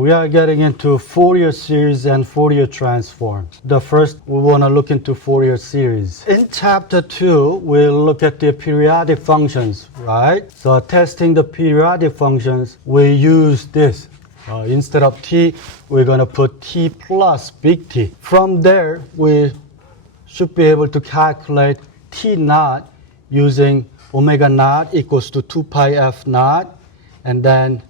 We are getting into Fourier series and Fourier transform. The first, we want to look into Fourier series. In chapter 2, we'll look at the periodic functions, right? So testing the periodic functions, we use this. Instead of t, we're going to put t plus big T. From there, we should be able to calculate t naught using omega naught equals to 2 pi f naught, and then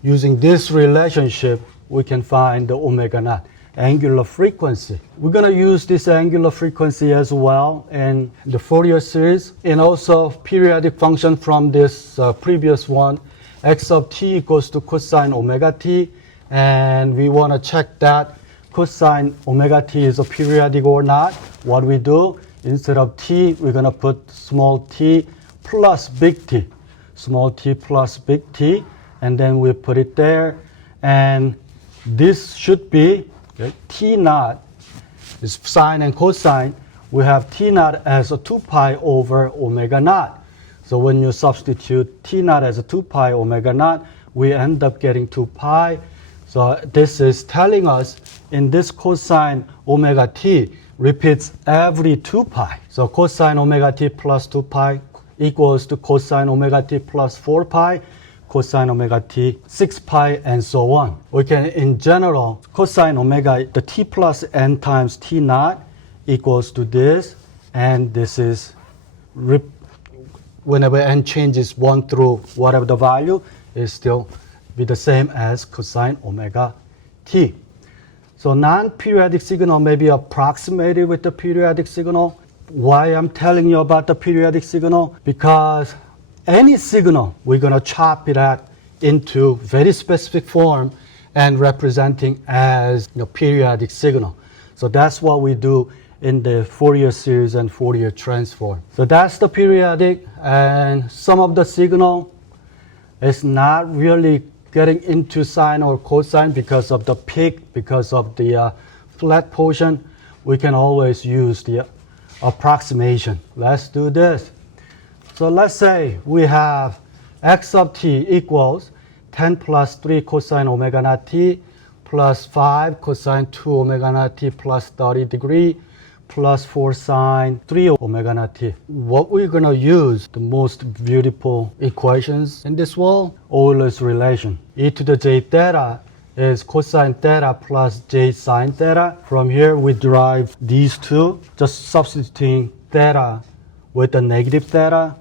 using this relationship, we can find the omega naught, angular frequency. We're going to use this angular frequency as well in the Fourier series, and also periodic function from this previous one, x of t equals to cosine omega t, and we want to check that cosine omega t is a periodic or not. What we do, instead of t, we're going to put small t plus big T, small t plus big T, and then we put it there, and this should be t naught is sine and cosine. We have t naught as a 2 pi over omega naught. So when you substitute t naught as a 2 pi omega naught, we end up getting 2 pi. So this is telling us in this cosine omega t repeats every 2 pi. So cosine omega t plus 2 pi equals to cosine omega t plus 4 pi, cosine omega t 6 pi, and so on. We can, in general, cosine omega, the t plus n times t naught equals to this, and this is, whenever n changes 1 through whatever the value, is still be the same as cosine omega t. So non-periodic signal may be approximated with the periodic signal. Why I'm telling you about the periodic signal? Because any signal, we're going to chop it out into very specific form and representing as periodic signal. So that's what we do in the Fourier series and Fourier transform. So that's the periodic, and some of the signal is not really getting into sine or cosine because of the peak, because of the flat portion. We can always use the approximation. Let's do this. So let's say we have x of t equals 10 plus 3 cosine omega naught t plus 5 cosine 2 omega naught t plus 30 degree plus 4 sine 3 omega naught t. What we're going to use, the most beautiful equations in this world, Euler's relation. E to the j theta is cosine theta plus j sine theta. From here we derive these two, just substituting theta with the negative theta,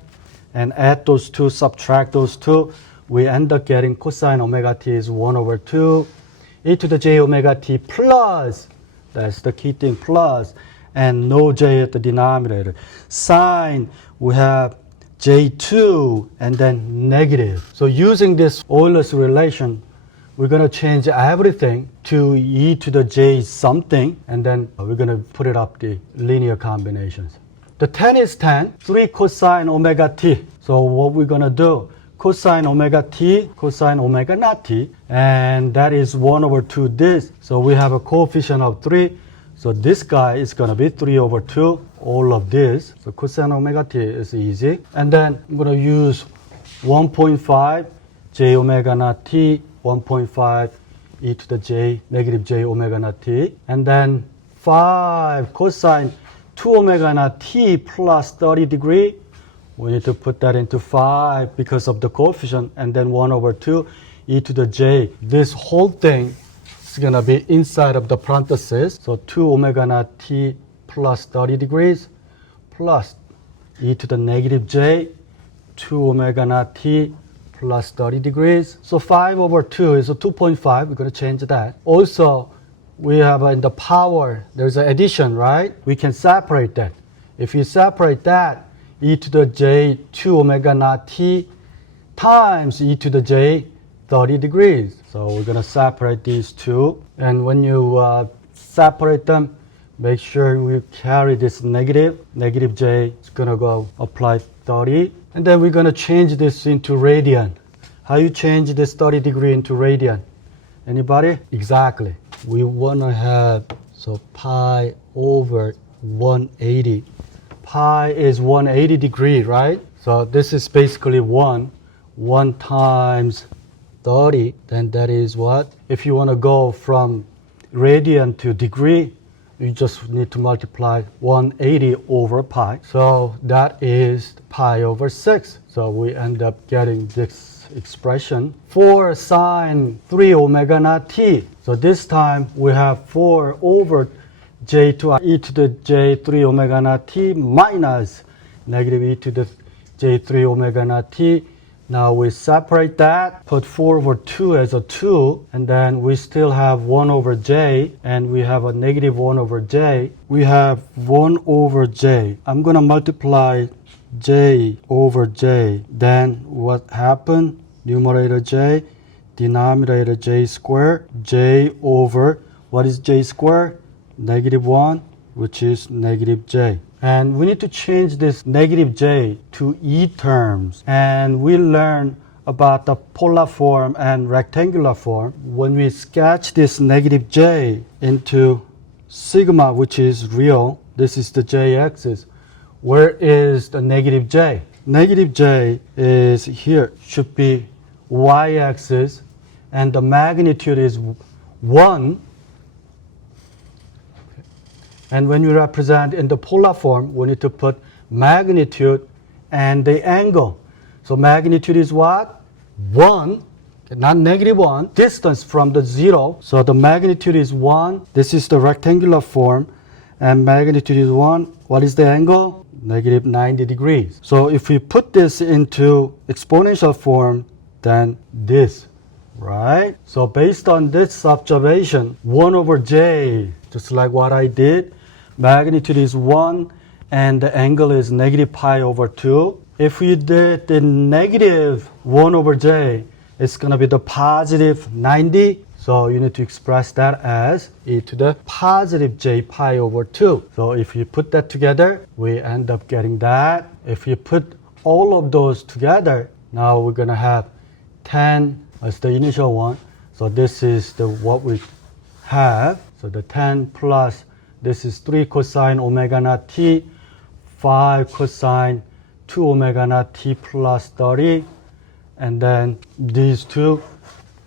and add those two, subtract those two, we end up getting cosine omega t is 1 over 2, e to the j omega t plus, that's the key thing, plus, and no j at the denominator. Sine, we have j2, and then negative. So using this Euler's relation, we're going to change everything to e to the j something, and then we're going to put it up the linear combinations. The 10 is 10, 3 cosine omega t. So what we're going to do, cosine omega t, cosine omega naught t, and that is 1 over 2 this. So we have a coefficient of 3. So this guy is going to be 3 over 2, all of this. So cosine omega t is easy. And then I'm going to use 1.5 j omega naught t, 1.5 e to the j, negative j omega naught t. And then 5 cosine 2 omega naught t plus 30 degree. We need to put that into 5 because of the coefficient, and then 1 over 2 e to the j. This whole thing is going to be inside of the parenthesis. So 2 omega naught t plus 30 degrees plus e to the negative j, 2 omega naught t plus 30 degrees. So 5 over 2 is a 2.5. We're going to change that. Also, we have in the power, there's an addition, right? We can separate that. If you separate that, e to the j 2 omega naught t times e to the j 30 degrees. So we're going to separate these two. And when you separate them, make sure we carry this negative. Negative j is going to go apply 30. And then we're going to change this into radian. How you change this 30 degree into radian? Anybody? Exactly. We want to have, so pi over 180. Pi is 180 degree, right? So this is basically 1 times 30, then that is what? If you want to go from radian to degree, you just need to multiply 180 over pi. So that is pi over 6. So we end up getting this expression. 4 sine 3 omega naught t. So this time we have 4 over j to e to the j 3 omega naught t minus negative e to the j 3 omega naught t. Now we separate that, put 4 over 2 as a 2, and then we still have 1 over j, and we have a negative 1 over j. We have 1 over j. I'm going to multiply j over j. Then what happened? Numerator j, denominator j squared, j over, what is j squared? Negative 1, which is negative j. And we need to change this negative j to e terms. And we learn about the polar form and rectangular form. When we sketch this negative j into sigma, which is real, this is the j-axis. Where is the negative j? Negative j is here, should be y-axis, and the magnitude is 1. And when you represent in the polar form, we need to put magnitude and the angle. So magnitude is what? 1, not negative 1, distance from the 0. So the magnitude is 1. This is the rectangular form. And magnitude is 1. What is the angle? Negative 90 degrees. So if we put this into exponential form, then this, right? So based on this observation, 1 over j, just like what I did, magnitude is 1 and the angle is negative pi over 2. If we did the negative 1 over j, it's going to be the positive 90. So you need to express that as e to the positive j pi over 2. So if you put that together, we end up getting that. If you put all of those together, now we're going to have 10 as the initial one. So this is the what we have. So the 10 plus this is 3 cosine omega naught t, 5 cosine 2 omega naught t plus 30, and then these two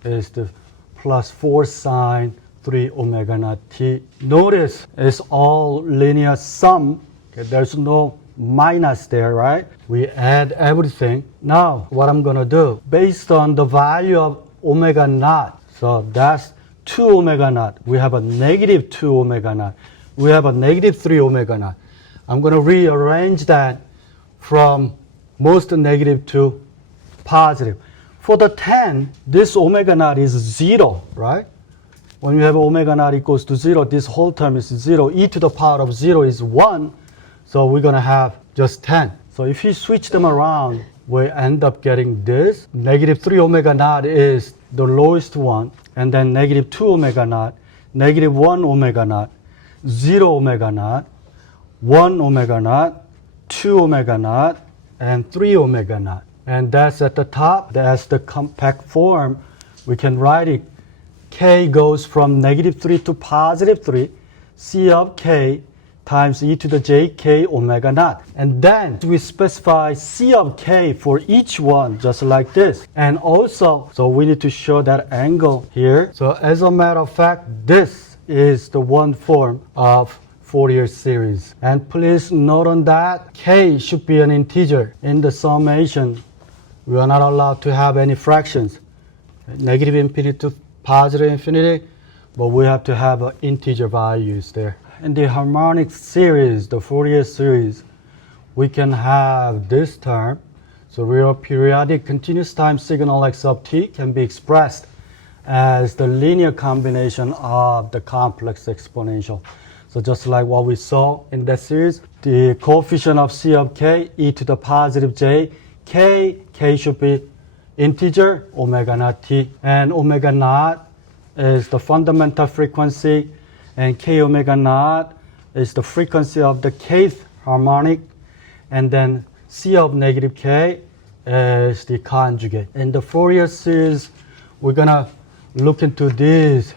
is the plus 4 sine 3 omega naught t. Notice it's all linear sum. Okay, there's no minus there, right? We add everything. Now, what I'm going to do, based on the value of omega naught, so that's 2 omega naught. We have a negative 2 omega naught. We have a negative 3 omega naught. I'm going to rearrange that from most negative to positive. For the 10, this omega naught is 0, right? When you have omega naught equals to 0, this whole term is 0. E to the power of 0 is 1. So we're going to have just 10. So if you switch them around, we end up getting this. Negative 3 omega naught is the lowest one. And then negative 2 omega naught, negative 1 omega naught, 0 omega naught, 1 omega naught, 2 omega naught, and 3 omega naught. And that's at the top. That's the compact form. We can write it. K goes from negative 3 to positive 3. C of K times e to the j k omega naught. And then we specify C of K for each one, just like this. And also, so we need to show that angle here. So as a matter of fact, this is the one form of Fourier series. And please note on that, K should be an integer. In the summation, we are not allowed to have any fractions. Negative infinity to positive infinity, but we have to have integer values there. In the harmonic series, the Fourier series, we can have this term. So real periodic continuous time signal x of t can be expressed as the linear combination of the complex exponential. So just like what we saw in that series, the coefficient of C of K, e to the positive j, K should be integer, omega naught t. And omega naught is the fundamental frequency, and k omega naught is the frequency of the kth harmonic, and then C of negative k is the conjugate. In the Fourier series, we're gonna look into these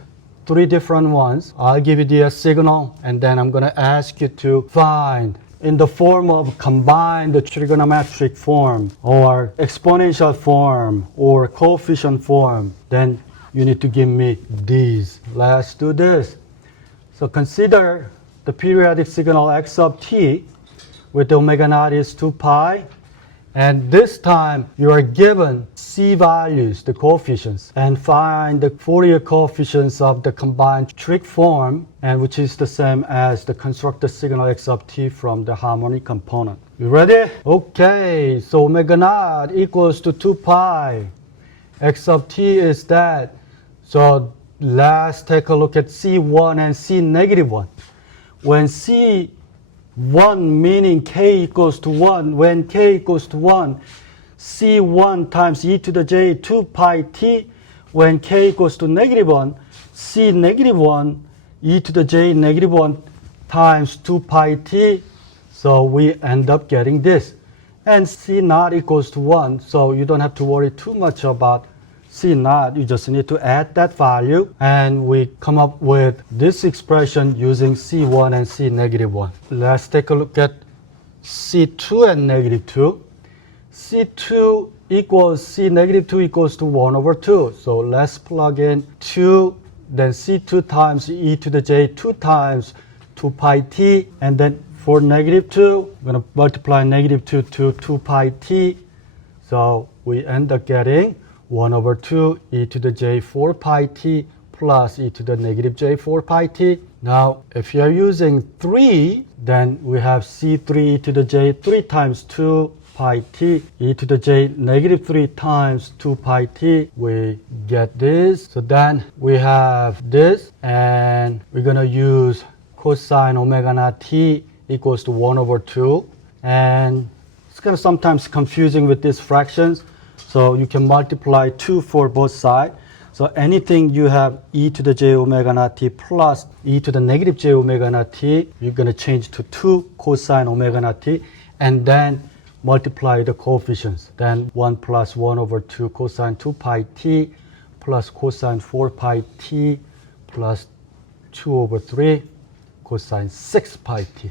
three different ones. I'll give you the signal, and then I'm gonna ask you to find in the form of combined trigonometric form or exponential form or coefficient form, then you need to give me these. Let's do this. So consider the periodic signal x of t with omega naught is 2 pi. And this time you are given C values, the coefficients, and find the Fourier coefficients of the combined trig form, and which is the same as the constructed signal x of t from the harmonic component. You ready? Okay, so omega naught equals to 2 pi. X of t is that. So let's take a look at C1 and C negative 1. When C 1 meaning k equals to 1, when k equals to 1, C1 times e to the j 2 pi t. When k equals to negative 1, C negative 1 e to the j negative 1 times 2 pi t. So we end up getting this. And C naught equals to 1, so you don't have to worry too much about C naught. You just need to add that value, and we come up with this expression using C1 and C negative 1. Let's take a look at C2 and negative 2. C2 equals C negative 2 equals to 1 over 2. So let's plug in 2, then C2 times e to the j 2 times 2 pi t, and then for negative 2, I'm going to multiply negative 2 to 2 pi t. So we end up getting 1 over 2 e to the j 4 pi t plus e to the negative j 4 pi t. Now, if you are using 3, then we have C3 e to the j 3 times 2 pi t, e to the j negative 3 times 2 pi t. We get this. So then we have this, and we're going to use cosine omega naught t equals to 1 over 2. And it's kind of sometimes confusing with these fractions. So you can multiply 2 for both sides. So anything you have e to the j omega naught t plus e to the negative j omega naught t, you're going to change to 2 cosine omega naught t, and then multiply the coefficients. Then 1 plus 1 over 2 cosine 2 pi t plus cosine 4 pi t plus 2 over 3 cosine 6 pi t.